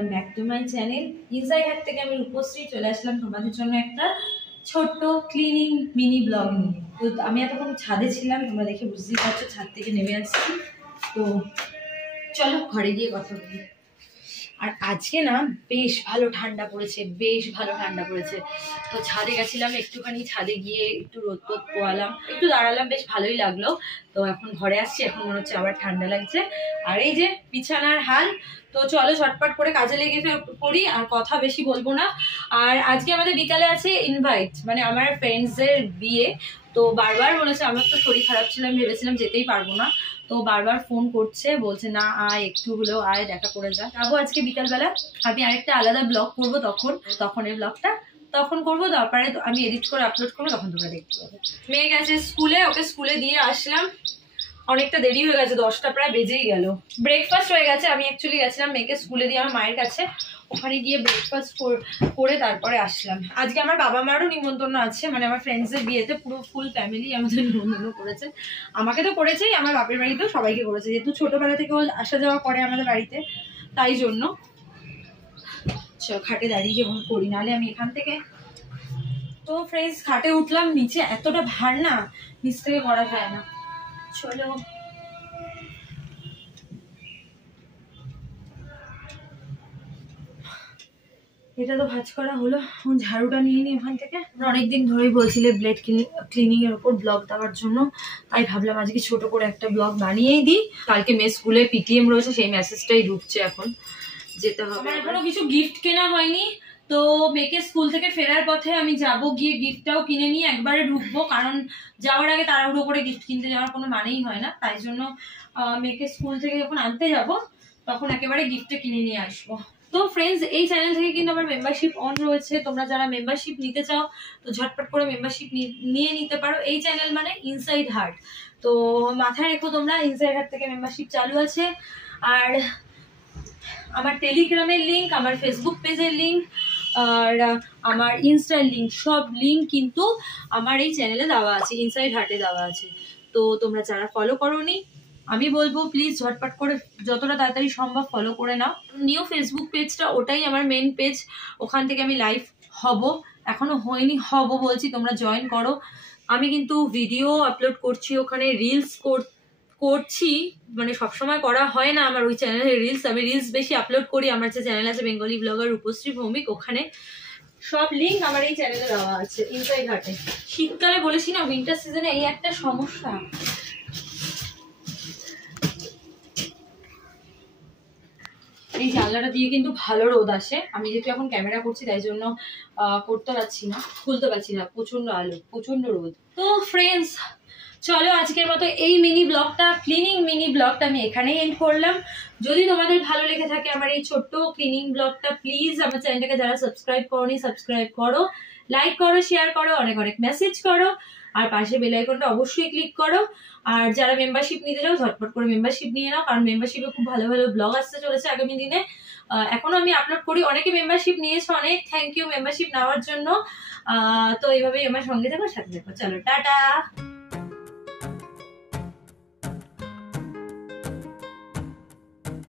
Welcome back to my channel. Inside hat থেকে আমি রূপশ্রী চলে আসলাম তোমাদের জন্য একটা ছোট্ট ক্লিনিং মিনি ব্লগ নিয়ে। তো আমি এতক্ষণ ছাদে ছিলাম, তোমরা দেখে বুঝতেই পারছো ছাদ থেকে নেমে আসছি। তো চলো ঘরে গিয়ে কথা বলি। আর আজকে না বেশ ভালো ঠান্ডা পড়েছে, বেশ ভালো ঠান্ডা পড়েছে। তো ছাদে গেছিলাম, একটুখানি ছাদে গিয়ে একটু রোদ টোদ পোয়ালাম, একটু দাঁড়ালাম, বেশ ভালোই লাগলো। তো এখন ঘরে আসছি, এখন মনে হচ্ছে আবার ঠান্ডা লাগছে। আর এই যে বিছানার হাল। তো চলো ঝটপট করে কাজে লেগে পড়ি, আর কথা বেশি বলবো না। আর আজকে আমাদের বিকালে আছে ইনভাইট, মানে আমার ফ্রেন্ডসদের বিয়ে। তো বারবার বলেছে, আমার তো শরীর খারাপ ছিল, আমি ভেবেছিলাম যেতেই পারবো না। তো বারবার ফোন করছে, বলছে না আয়, একটু হলেও আয়, দেখা করে যা। যাবো আজকে বিকালবেলা। আমি আরেকটা আলাদা ব্লগ করবো, তখন এই ব্লগটা তখন করবো। তারপরে আমি এডিট করে আপলোড করবো, তখন তোমরা দেখতে পাবে। মেয়ে গেছে স্কুলে, ওকে স্কুলে দিয়ে আসলাম। অনেকটা দেরি হয়ে গেছে, 10টা প্রায় বেজেই গেল। ব্রেকফাস্ট হয়ে গেছে। আমি অ্যাকচুয়ালি গেছিলাম মেয়েকে স্কুলে দিয়ে আমার মায়ের কাছে, ওখানে গিয়ে ব্রেকফাস্ট করে তারপরে আসলাম। আজকে আমার বাবা মারও নিমন্ত্রণ আছে, মানে আমার ফ্রেন্ডসদের বিয়েতে পুরো ফুল ফ্যামিলি আমাদের নিমন্ত্রণ করেছে। আমাকে তো করেছেই, আমার বাপের বাড়িতেও সবাইকে করেছে, যেহেতু ছোটবেলা থেকে আসা যাওয়া করে আমাদের বাড়িতে, তাই জন্য খাটে দাঁড়িয়ে যেমন করি, নাহলে আমি এখান থেকে। তো ফ্রেন্ডস খাটে উঠলাম, নিচে এতটা ভার না, নিচ থেকে করা যায় না। চলো এটা তো ভাজ করা হলো, ঝাড়ুটা নিয়ে নিই ওখান থেকে। অনেকদিন ধরেই বলছিলে ব্লেড ক্লিনিং এর উপর ব্লগ দেওয়ার জন্য, তাই ভাবলাম আজকে ছোট করে একটা ব্লগ বানিয়েই দিই। কালকে মেয়ে স্কুলে পিটিএম রয়েছে, সেই মেসেজটাই ঢুকছে, এখন যেতে হবে। আমার এখনো কিছু গিফট কেনা হয়নি, তো মেয়েকে স্কুল থেকে ফেরার পথে আমি যাব, গিয়ে গিফটটাও কিনে নিয়ে একবারে ঢুকবো, কারণ যাওয়ার আগে তাড়াহুড়ো করে গিফট কিনতে যাওয়ার কোনো মানেই হয় না। তাই জন্য মেয়েকে স্কুল থেকে যখন আনতে যাব, তখন একেবারে গিফটটা কিনে নিয়ে আসবো। তো ফ্রেন্ডস, এই চ্যানেল থেকে কিন্তু আমার মেম্বারশিপ অন রয়েছে। তোমরা যারা মেম্বারশিপ নিতে চাও, তো ঝটপট করে মেম্বারশিপ নিয়ে নিতে পারো। এই চ্যানেল মানে ইনসাইড হার্ট, তো মাথায় রেখো তোমরা, ইনসাইড হার্ট থেকে মেম্বারশিপ চালু আছে। আর আমার টেলিগ্রামের লিঙ্ক, আমার ফেসবুক পেজের লিঙ্ক, আর আমার ইনস্টার লিঙ্ক, সব লিঙ্ক কিন্তু আমার এই চ্যানেলে দেওয়া আছে, ইনসাইড হার্টে দেওয়া আছে। তো তোমরা যারা ফলো করোনি, আমি বলবো প্লিজ ঝটপট করে যতটা তাড়াতাড়ি সম্ভব ফলো করে নাও। নিউ ফেসবুক পেজটা, ওটাই আমার মেন পেজ, ওখান থেকে আমি লাইভ হব, এখনো হয়নি, হব বলছি, তোমরা জয়েন করো। আমি কিন্তু ভিডিও আপলোড করছি ওখানে, রিলস করছি, মানে সবসময় করা হয় না আমার ওই চ্যানেলে রিলস, আমি রিলস বেশি আপলোড করি। আমার যে চ্যানেল আছে বেঙ্গলি ব্লগার রূপশ্রী ভৌমিক, ওখানে সব লিঙ্ক আমার এই চ্যানেলে দেওয়া আছে ইনসাইড হার্টে। শীতকালে বলেছি না, উইন্টার সিজনে এই একটা সমস্যা, এই জানলাটা দিয়ে কিন্তু ভালো রোদ আসে। আমি যেহেতু এখন ক্যামেরা করছি, তাই জন্য করতে পারছি না, খুলতে পারছি না, প্রচন্ড আলো, প্রচন্ড রোদ। তো ফ্রেন্ডস চলো আজকের মতো এই মিনি ব্লগটা, ক্লিনিং মিনি ব্লগটা আমি এখানেই এন্ড করলাম। যদি তোমাদের ভালো লেগে থাকে আমার এই ছোট্ট ক্লিনিং ব্লগটা, প্লিজ আমার চ্যানেলটাকে যারা সাবস্ক্রাইব করোনি সাবস্ক্রাইব করো, লাইক করো, শেয়ার করো, অনেক অনেক মেসেজ করো, আর পাশে বেল আইকনটা অবশ্যই ক্লিক করো। আর যারা মেম্বারশিপ নিতে চাও ঝটপট করে মেম্বারশিপ নিয়ে নাও, কারণ মেম্বারশিপে খুব ভালো ভালো ব্লগ আসতে চলেছে আগামী দিনে। এখনো আমি আপলোড করি, অনেকে মেম্বারশিপ নিয়েছো, অনেক থ্যাংক ইউ মেম্বারশিপ নেওয়ার জন্য। তো এইভাবেই আমার সঙ্গে থাকো, সাথে থাকো। চলো টাটা।